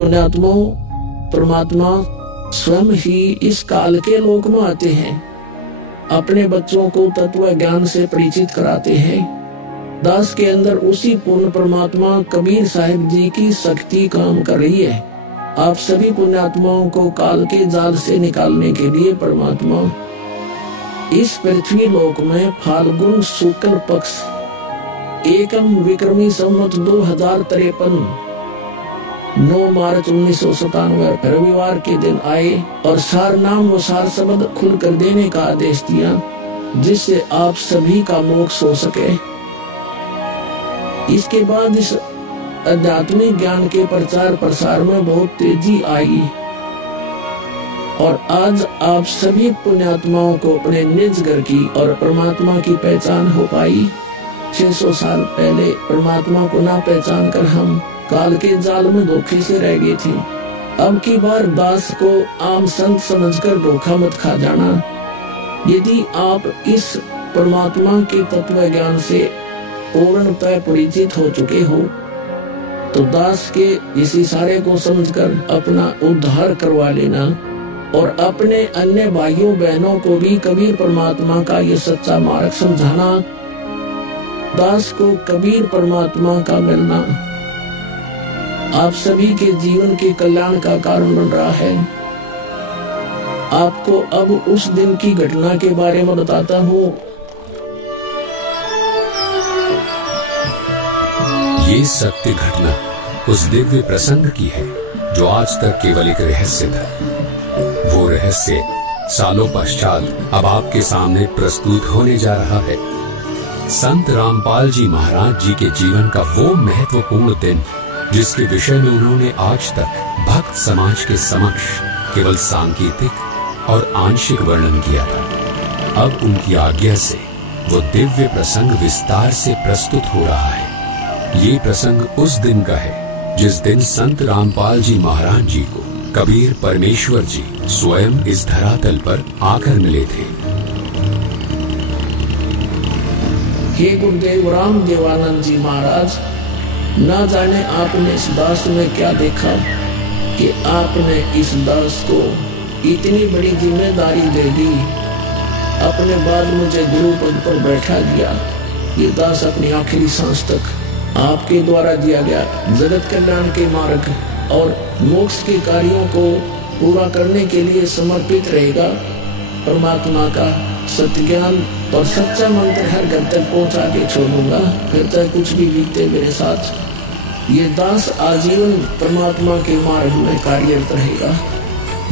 पुण्यात्माओं, परमात्मा स्वयं ही इस काल के लोक में आते हैं, अपने बच्चों को तत्व ज्ञान से परिचित कराते हैं। दास के अंदर उसी पूर्ण परमात्मा कबीर साहिब जी की शक्ति काम कर रही है। आप सभी पुण्यात्माओं को काल के जाल से निकालने के लिए परमात्मा इस पृथ्वी लोक में फाल्गुन शुक्ल पक्ष एकम विक्रमी संवत 2053 9 मार्च 1997 रविवार के दिन आए और सार नाम व सार शब्द खुल कर देने का आदेश दिया, जिससे आप सभी का मोक्ष हो सके। इसके बाद इस आध्यात्मिक ज्ञान के प्रचार प्रसार में बहुत तेजी आई और आज आप सभी पुण्यात्माओं को अपने निज घर की और परमात्मा की पहचान हो पाई। 600 साल पहले परमात्मा को ना पहचान कर हम काल के जाल में धोखे से रह गए थे। अब की बार दास को आम संत समझकर धोखा मत खा जाना। यदि आप इस परमात्मा के तत्व ज्ञान से पूर्णतः परिचित हो चुके हो तो दास के इस इशारे को समझकर अपना उद्धार करवा लेना और अपने अन्य भाइयों बहनों को भी कबीर परमात्मा का ये सच्चा मार्ग समझाना। दास को कबीर परमात्मा का मिलना आप सभी के जीवन के कल्याण का कारण बन रहा है। आपको अब उस दिन की घटना के बारे में बताता हूँ। ये सत्य घटना उस दिव्य प्रसंग की है जो आज तक केवल एक रहस्य था। वो रहस्य सालों पश्चात अब आपके सामने प्रस्तुत होने जा रहा है। संत रामपाल जी महाराज जी के जीवन का वो महत्वपूर्ण दिन जिसके विषय में उन्होंने आज तक भक्त समाज के समक्ष केवल सांकेतिक और आंशिक वर्णन किया था, अब उनकी आज्ञा से वो दिव्य प्रसंग विस्तार से प्रस्तुत हो रहा है। ये प्रसंग उस दिन का है जिस दिन संत रामपाल जी महाराज जी को कबीर परमेश्वर जी स्वयं इस धरातल पर आकर मिले थे। हे गुरुदेव राम देवानंद जी महाराज, ना जाने आपने इस दास में क्या देखा कि आपने इस दास को इतनी बड़ी जिम्मेदारी दे दी। अपने बाद मुझे गुरु पद पर बैठा दिया। ये दास अपनी आखिरी सांस तक आपके द्वारा दिया गया जगत कल्याण के मार्ग और मोक्ष के कार्यों को पूरा करने के लिए समर्पित रहेगा। परमात्मा का सत्य ज्ञान और सच्चा मंत्र हर घर तक पहुंचा के छोड़ूंगा, फिर चाहे कुछ भी बीते मेरे साथ। ये दास आजीवन परमात्मा के मार्ग में कार्यरत रहेगा।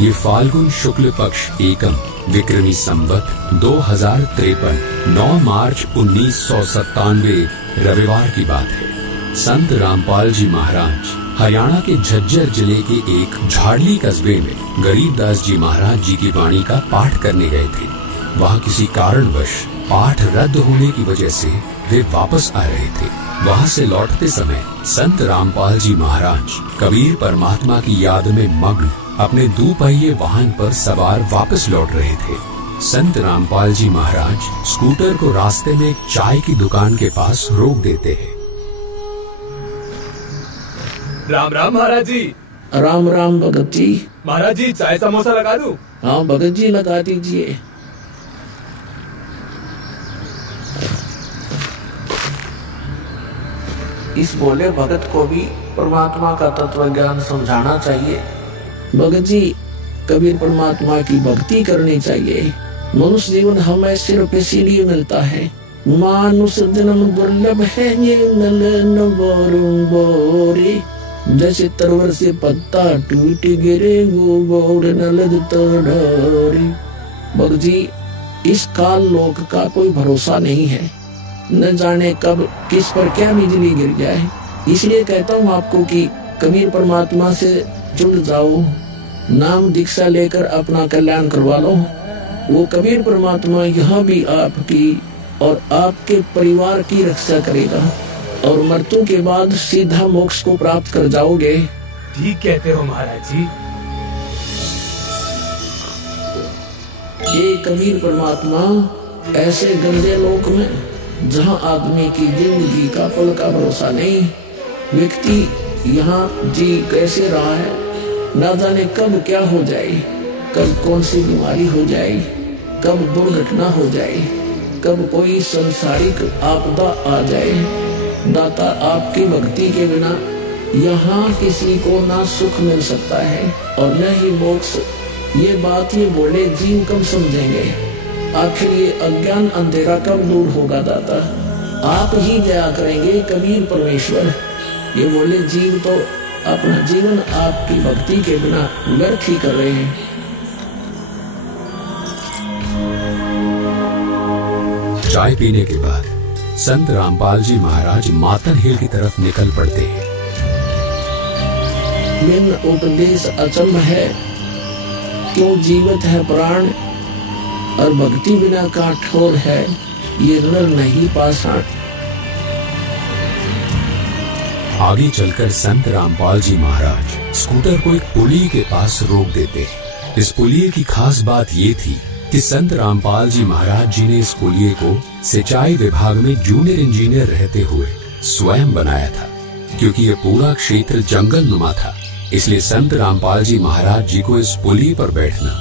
ये फाल्गुन शुक्ल पक्ष एकम विक्रमी संवत 2053 9 मार्च 1997 रविवार की बात है। संत रामपाल जी महाराज हरियाणा के झज्जर जिले के एक झाड़ली कस्बे में गरीबदास जी महाराज जी की वाणी का पाठ करने गए थे। वहाँ किसी कारणवश पाठ रद्द होने की वजह से वे वापस आ रहे थे। वहाँ से लौटते समय संत रामपाल जी महाराज कबीर परमात्मा की याद में मग्न अपने दुपहिए वाहन पर सवार वापस लौट रहे थे। संत रामपाल जी महाराज स्कूटर को रास्ते में एक चाय की दुकान के पास रोक देते हैं। राम राम महाराज जी। राम राम भगत जी। महाराज जी चाय समोसा लगा दूं? हाँ भगत जी लगा दीजिए। इस भोले भगत को भी परमात्मा का तत्व ज्ञान समझाना चाहिए। भगत जी, कबीर परमात्मा की भक्ति करनी चाहिए। मनुष्य जीवन हमें सिर्फ इसीलिए मिलता है। मानुष जन्म दुर्लभ है ये मिलन बोरे, जैसे तरवर से पत्ता टूट गिरे वो बोर न लगता डरे। भगत जी, इस काल लोक का कोई भरोसा नहीं है, न जाने कब किस पर क्या बिजली गिर जाए। इसलिए कहता हूँ आपको कि कबीर परमात्मा से जुड़ जाओ, नाम दीक्षा लेकर अपना कल्याण करवा लो। वो कबीर परमात्मा यहाँ भी आपकी और आपके परिवार की रक्षा करेगा और मृत्यु के बाद सीधा मोक्ष को प्राप्त कर जाओगे। ठीक कहते हो महाराज जी। ये कबीर परमात्मा ऐसे गंदे लोक में जहाँ आदमी की जिंदगी का फल का भरोसा नहीं, व्यक्ति यहाँ जी कैसे रहा है, ना जाने कब क्या हो जाए, कब कौन सी बीमारी हो जाए, कब दुर्घटना हो जाए, कब कोई संसारिक आपदा आ जाए। दाता, आपकी भक्ति के बिना यहाँ किसी को ना सुख मिल सकता है और न ही मोक्ष। ये बात ये बोले जीव कब समझेंगे, आखिर ये अज्ञान अंधेरा कब दूर होगा दाता। आप ही दया करेंगे कबीर परमेश्वर। ये बोले जीव तो अपना जीवन आपकी भक्ति के बिना व्यर्थ ही कर रहे हैं। चाय पीने के बाद संत रामपाल जी महाराज मातन हिल की तरफ निकल पड़ते हैं। बिन उपदेश अचंभ है, क्यों जीवित है प्राण, और भक्ति बिना काठोर है, ये नर नहीं पाषाण। आगे चलकर संत रामपाल जी महाराज स्कूटर को एक पुलिये के पास रोक देते हैं। इस पुलिये की खास बात ये थी कि संत रामपाल जी महाराज जी ने इस पुलिये को सिंचाई विभाग में जूनियर इंजीनियर रहते हुए स्वयं बनाया था। क्योंकि ये पूरा क्षेत्र जंगल नुमा था, इसलिए संत रामपाल जी महाराज जी को इस पुलिये पर बैठना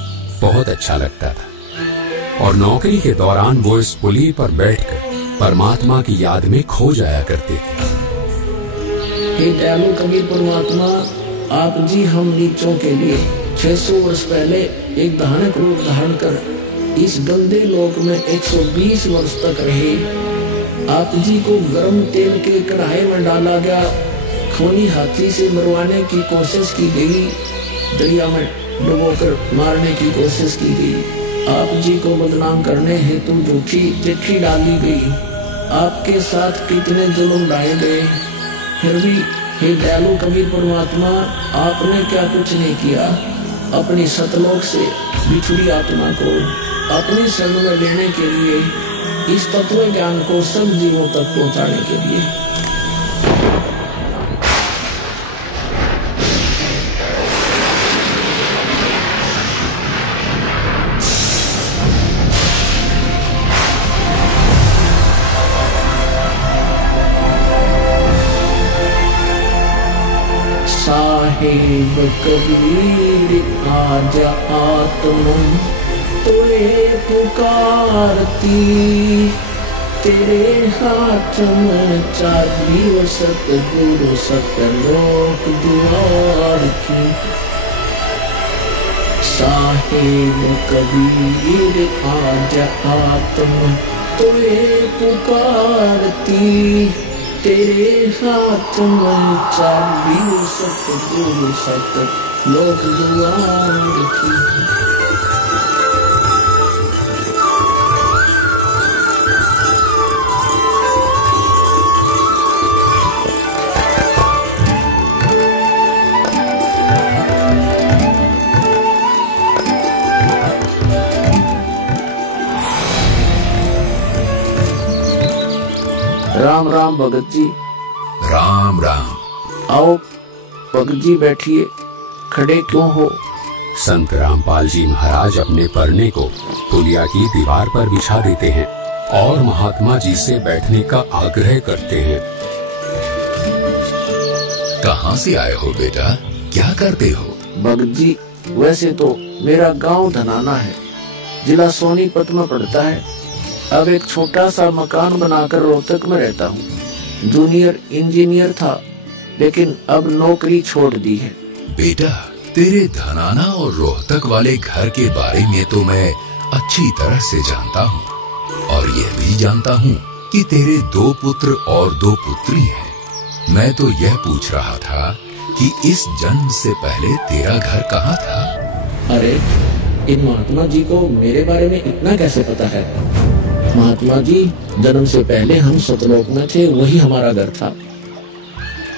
बहुत अच्छा लगता था और नौकरी के दौरान वो इस पुलिये पर बैठकर परमात्मा की याद में खो जाया करते थे। हे दयालु कबीर परमात्मा, आप जी हम नीचों के लिए 600 वर्ष पहले एक धानक रूप धारण कर इस गंदे लोक में 120 वर्ष तक रहे। आप जी को गर्म तेल के कढ़ाई में डाला गया, खूनी हाथी से मरवाने की कोशिश की गई, दरिया में डुबोकर मारने की कोशिश की गई। आप जी को बदनाम करने हेतु झूठी चिट्ठी डाली गई। आपके साथ कितने जुल्म ढाए गए, फिर भी हे दयालु कबीर परमात्मा, आपने क्या कुछ नहीं किया अपनी सतलोक से बिछुड़ी आत्मा को अपने शरण में लेने के लिए, इस तत्व ज्ञान को सब जीवों तक पहुंचाने के लिए। साहिब कबीर आजा आत्मा तोए पुकारती, तेरे हाथ में चाबी सतगुरु सतलोक द्वार की। साहिब कबीर आजा आत्मा तोए पुकारती, तेरे हाथ में चाबी सतगुरु सतलोक द्वार की। राम राम भगत जी। राम राम। आओ भगत जी बैठिए, खड़े क्यों हो? संत रामपाल जी महाराज अपने परने को पुलिया की दीवार पर बिछा देते हैं और महात्मा जी से बैठने का आग्रह करते हैं। कहाँ से आए हो बेटा, क्या करते हो? भगत जी, वैसे तो मेरा गांव धनाना है, जिला सोनीपत में पड़ता है। अब एक छोटा सा मकान बनाकर रोहतक में रहता हूँ। जूनियर इंजीनियर था, लेकिन अब नौकरी छोड़ दी है। बेटा, तेरे धनाना और रोहतक वाले घर के बारे में तो मैं अच्छी तरह से जानता हूँ और यह भी जानता हूँ कि तेरे 2 पुत्र और 2 पुत्री हैं। मैं तो यह पूछ रहा था कि इस जन्म से पहले तेरा घर कहाँ था? अरे, इन महात्मा जी को मेरे बारे में इतना कैसे पता है? महात्मा जी, जन्म से पहले हम सतलोक में थे, वही हमारा घर था।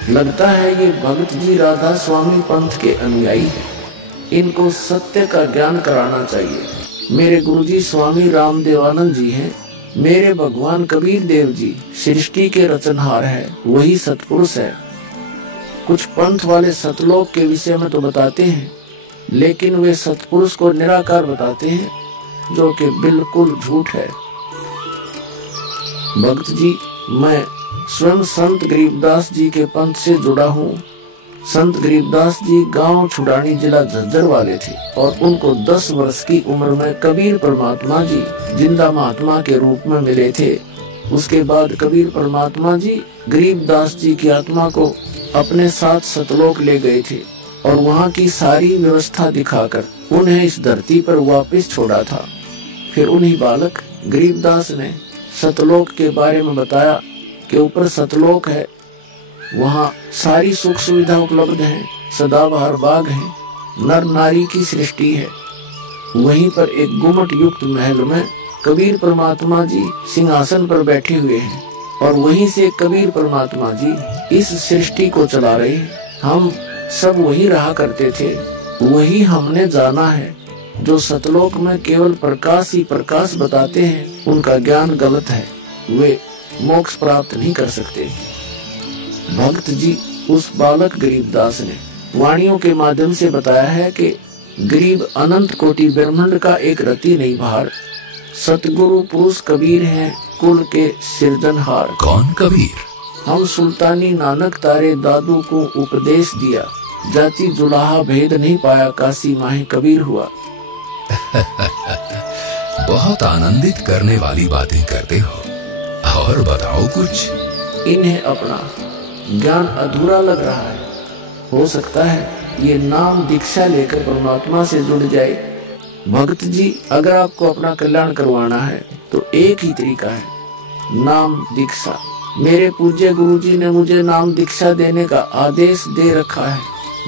लगता है ये भगत जी राधा स्वामी पंथ के अनुयायी हैं। इनको सत्य का ज्ञान कराना चाहिए। मेरे गुरुजी स्वामी रामदेवानंद जी हैं। मेरे भगवान कबीर देव जी सृष्टि के रचनहार हैं, वही सतपुरुष है। कुछ पंथ वाले सतलोक के विषय में तो बताते हैं, लेकिन वे सतपुरुष को निराकार बताते हैं, जो कि बिल्कुल झूठ है। भक्त जी, मैं स्वयं संत गरीबदास जी के पंथ से जुड़ा हूँ संत गरीबदास जी गांव छुड़ानी जिला झज्जर वाले थे और उनको 10 वर्ष की उम्र में कबीर परमात्मा जी जिंदा महात्मा के रूप में मिले थे। उसके बाद कबीर परमात्मा जी गरीबदास जी की आत्मा को अपने साथ सतलोक ले गए थे और वहाँ की सारी व्यवस्था दिखाकर उन्हें इस धरती पर वापस छोड़ा था। फिर उन्हीं बालक गरीबदास ने सतलोक के बारे में बताया कि ऊपर सतलोक है, वहाँ सारी सुख सुविधा उपलब्ध है, सदाबहार बाग है, नर नारी की सृष्टि है। वहीं पर एक गुम्मट युक्त महल में कबीर परमात्मा जी सिंहासन पर बैठे हुए हैं और वहीं से कबीर परमात्मा जी इस सृष्टि को चला रहे हैं। हम सब वही रहा करते थे, वही हमने जाना है। जो सतलोक में केवल प्रकाश ही प्रकाश बताते हैं उनका ज्ञान गलत है, वे मोक्ष प्राप्त नहीं कर सकते। भक्त जी उस बालक गरीबदास ने वाणियों के माध्यम से बताया है कि गरीब अनंत कोटि ब्रह्मांड का एक रति नहीं भार, सतगुरु पुरुष कबीर हैं कुल के सिरजनहार। कौन कबीर? हम सुल्तानी नानक तारे दादू को उपदेश दिया, जाति जुलाहा भेद नहीं पाया, काशी माहे कबीर हुआ। बहुत आनंदित करने वाली बातें करते हो, और बताओ कुछ। इन्हें अपना ज्ञान अधूरा लग रहा है, हो सकता है ये नाम दीक्षा लेकर परमात्मा से जुड़ जाए। भक्त जी अगर आपको अपना कल्याण करवाना है तो एक ही तरीका है, नाम दीक्षा। मेरे पूज्य गुरुजी ने मुझे नाम दीक्षा देने का आदेश दे रखा है।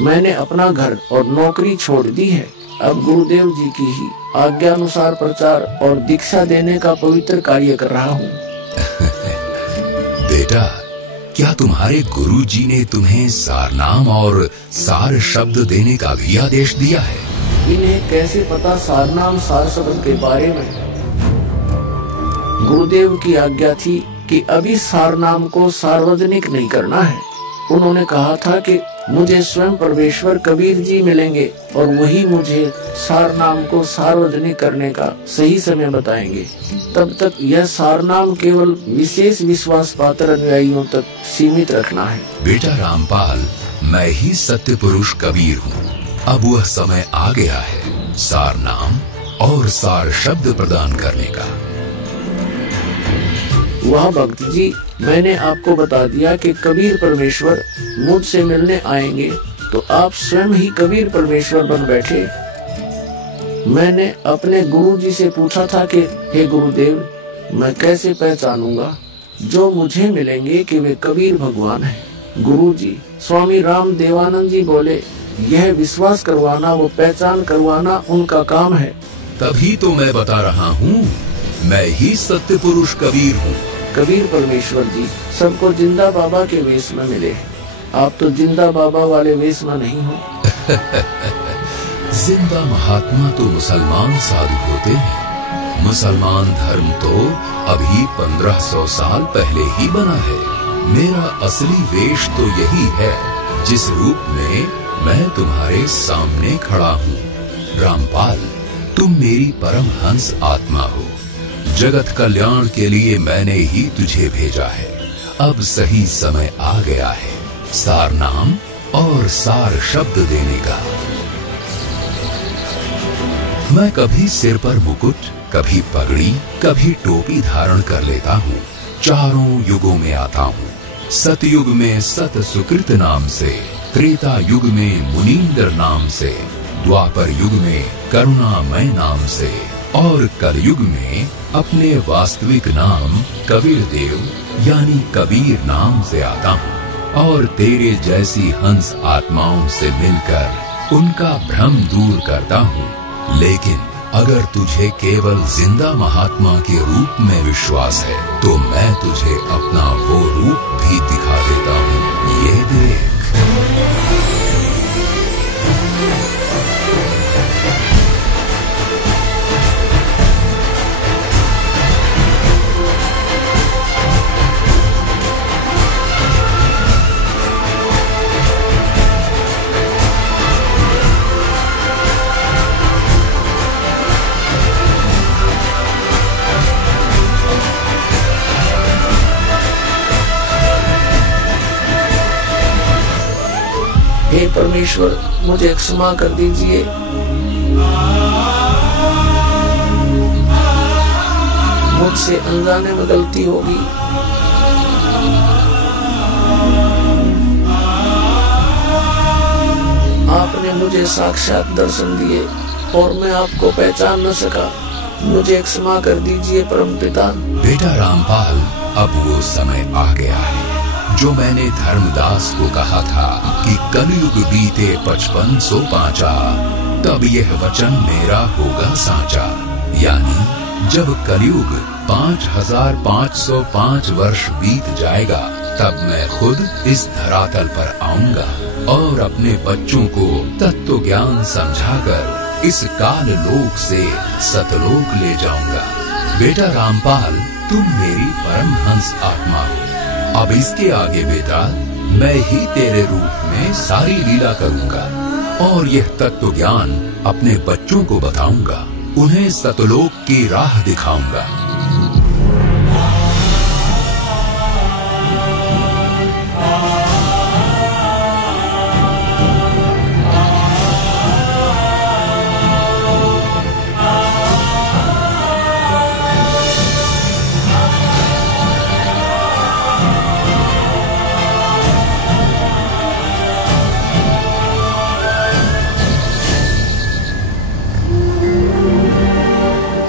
मैंने अपना घर और नौकरी छोड़ दी है, अब गुरुदेव जी की ही आज्ञा अनुसार प्रचार और दीक्षा देने का पवित्र कार्य कर रहा हूँ। बेटा, क्या तुम्हारे गुरु जी ने तुम्हें सार नाम और सार शब्द देने का भी आदेश दिया है? इन्हें कैसे पता सार नाम सार शब्द के बारे में? गुरुदेव की आज्ञा थी कि अभी सार नाम को सार्वजनिक नहीं करना है। उन्होंने कहा था कि मुझे स्वयं परमेश्वर कबीर जी मिलेंगे और वही मुझे सार नाम को सार्वजनिक करने का सही समय बताएंगे। तब तक यह सार नाम केवल विशेष विश्वास पात्र अनुयायियों तक सीमित रखना है। बेटा रामपाल, मैं ही सत्य पुरुष कबीर हूँ। अब वह समय आ गया है सार नाम और सार शब्द प्रदान करने का। वह भक्त जी, मैंने आपको बता दिया कि कबीर परमेश्वर मुझसे मिलने आएंगे, तो आप स्वयं ही कबीर परमेश्वर बन बैठे। मैंने अपने गुरु जी से पूछा था कि हे गुरुदेव, मैं कैसे पहचानूंगा जो मुझे मिलेंगे कि वे कबीर भगवान हैं? गुरु जी स्वामी राम देवानंद जी बोले, यह विश्वास करवाना, वो पहचान करवाना उनका काम है। तभी तो मैं बता रहा हूँ, मैं ही सत्य पुरुष कबीर हूँ। कबीर परमेश्वर जी सबको जिंदा बाबा के वेश में मिले, आप तो जिंदा बाबा वाले वेश में नहीं हो। जिंदा महात्मा तो मुसलमान साधु होते हैं। मुसलमान धर्म तो अभी 1500 साल पहले ही बना है। मेरा असली वेश तो यही है, जिस रूप में मैं तुम्हारे सामने खड़ा हूँ। रामपाल, तुम मेरी परमहंस आत्मा हो। जगत कल्याण के लिए मैंने ही तुझे भेजा है। अब सही समय आ गया है सार नाम और सार शब्द देने का। मैं कभी सिर पर मुकुट, कभी पगड़ी, कभी टोपी धारण कर लेता हूँ। चारों युगों में आता हूँ। सतयुग में सत सुकृत नाम से, त्रेता युग में मुनींद्र नाम से, द्वापर युग में करुणामय नाम से और कलयुग में अपने वास्तविक नाम कबीर देव यानी कबीर नाम से आता हूँ और तेरे जैसी हंस आत्माओं से मिलकर उनका भ्रम दूर करता हूँ। लेकिन अगर तुझे केवल जिंदा महात्मा के रूप में विश्वास है तो मैं तुझे अपना वो रूप भी दिखा देता हूँ। ये देख। परमेश्वर मुझे क्षमा कर दीजिए। मुझसे अनजाने में गलती होगी। आपने मुझे साक्षात दर्शन दिए और मैं आपको पहचान न सका। मुझे क्षमा कर दीजिए परमपिता। बेटा रामपाल, अब वो समय आ गया है जो मैंने धर्मदास को कहा था कि कलयुग बीते 5500 पांचा, तब यह वचन मेरा होगा साचा। यानी जब कलयुग 5505 वर्ष बीत जाएगा, तब मैं खुद इस धरातल पर आऊंगा और अपने बच्चों को तत्व ज्ञान समझाकर इस काल लोक से सतलोक ले जाऊंगा। बेटा रामपाल, तुम मेरी परमहंस आत्मा हो। अब इसके आगे बेटा, मैं ही तेरे रूप में सारी लीला करूंगा और यह तत्व ज्ञान अपने बच्चों को बताऊंगा, उन्हें सतलोक की राह दिखाऊंगा।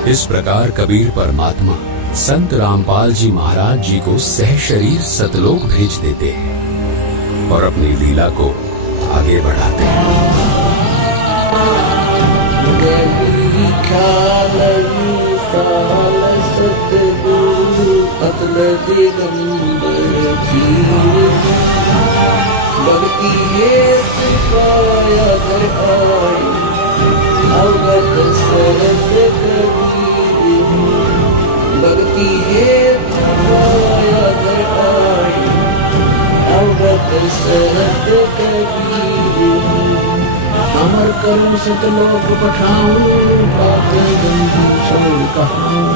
इस प्रकार कबीर परमात्मा संत रामपाल जी महाराज जी को सह शरीर सतलोक भेज देते हैं और अपनी लीला को आगे बढ़ाते हैं। भक्ति है तुम्हारा घर आई, अवगत सहत कबीर। अमर करूं सतलोक पठाऊं, बात गंदी छोड़ कहाऊं।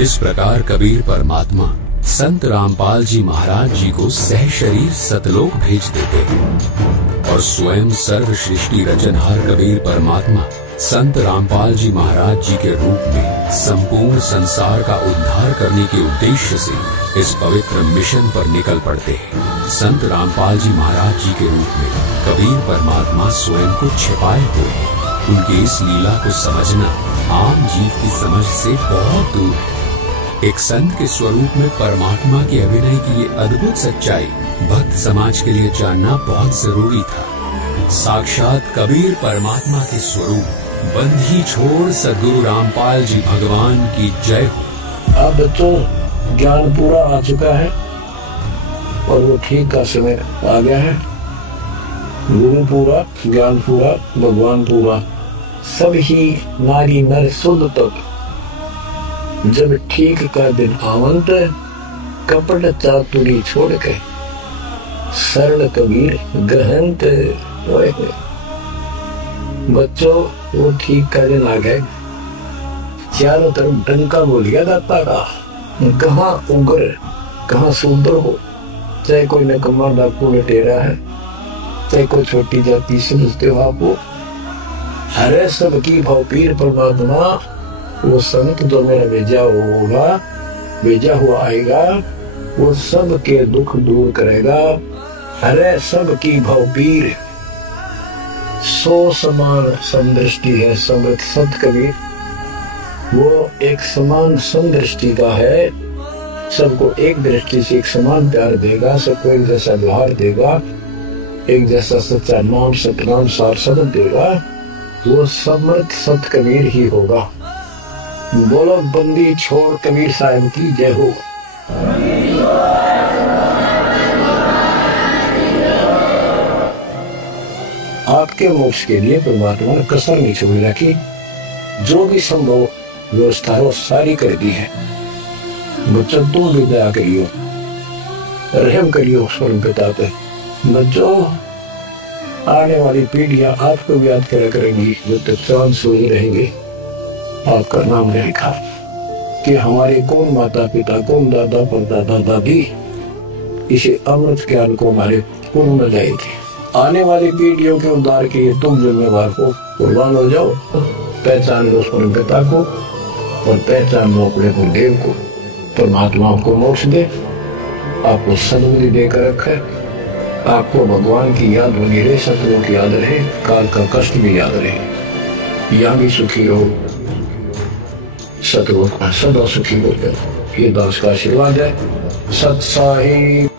इस प्रकार कबीर परमात्मा संत रामपाल जी महाराज जी को सह शरीर सतलोक भेज देते हैं और स्वयं सर्व सृष्टि रचनहार कबीर परमात्मा संत रामपाल जी महाराज जी के रूप में संपूर्ण संसार का उद्धार करने के उद्देश्य से इस पवित्र मिशन पर निकल पड़ते हैं। संत रामपाल जी महाराज जी के रूप में कबीर परमात्मा स्वयं को छिपाए हुए हैं। उनकी इस लीला को समझना आम जीव की समझ से बहुत दूर है। एक संत के स्वरूप में परमात्मा के अभिनय की ये अद्भुत सच्चाई भक्त समाज के लिए जानना बहुत जरूरी था। साक्षात कबीर परमात्मा के स्वरूप बंधी छोड़ सद्गुरु रामपाल जी भगवान की जय हो। अब बच्चों, ज्ञान पूरा आ चुका है और वो ठीक का समय आ गया है। गुरु पूरा, ज्ञान पूरा, भगवान पूरा, सब ही नारी नर शुद्ध तक जब ठीक का दिन आवंत, कपट चातुरी छोड़ के सरल कबीर ग्रहंत होए। बच्चों, वो ठीक का दिन आ गए। चारों तरफ डंका बोल गया दाता का। कहाँ उग्र, कहाँ सुंदर हो, चाहे कोई नकम्मा डाकू लटेरा है, चाहे कोई छोटी जाति समझते हो आप, वो हरे सबकी भवपीर परमात्मा, वो संत जो मेरा भेजा होगा, भेजा हुआ आएगा, वो सब के दुख दूर करेगा। हरे सब की भवपीर, सो समान समदृष्टि है समृत संत कबीर। वो एक समान समदृष्टि का है, सबको एक दृष्टि से एक समान प्यार देगा, सबको एक जैसा व्यवहार देगा, एक जैसा सच्चा नाम सतनाम सार शब्द देगा। वो समृत संत कबीर ही होगा। बोलो बंदी छोड़ कबीर साहब की जय हो। आपके मोक्ष के लिए परमात्मा ने कसर नहीं छोड़ रखी। जो भी संभव व्यवस्था है वो सारी कर दी है। बच्चों, तुम भी दया करियो, रहम करियो स्वयं पिता पे। बच्चों, आने वाली पीढ़ियां आपको भी याद करा करेंगी जब तक चांद सोए रहेंगे। आपका नाम रहेगा कि हमारे कौन माता पिता, कौन दादा परदादा दादी इसे अमृत ज्ञान को हमारे पूर्ण लाए थे। आने वाली पीढ़ियों के उद्धार के लिए तुम जिम्मेवार को कुर्बान हो जाओ। पहचान लो अपने पिता को और पहचान लो अपने गुरुदेव को। परमात्मा आपको मोक्ष दे, आपको सद्बुद्धि देकर रखे, आपको भगवान की याद बनी रहे, शत्रुओं की याद रहे, काल का कष्ट भी याद रहे। यहाँ भी सुखी रहो, शत्रुओं का सदा सुखी हो जाओ। ये दास का आशीर्वाद है। सत साहिब।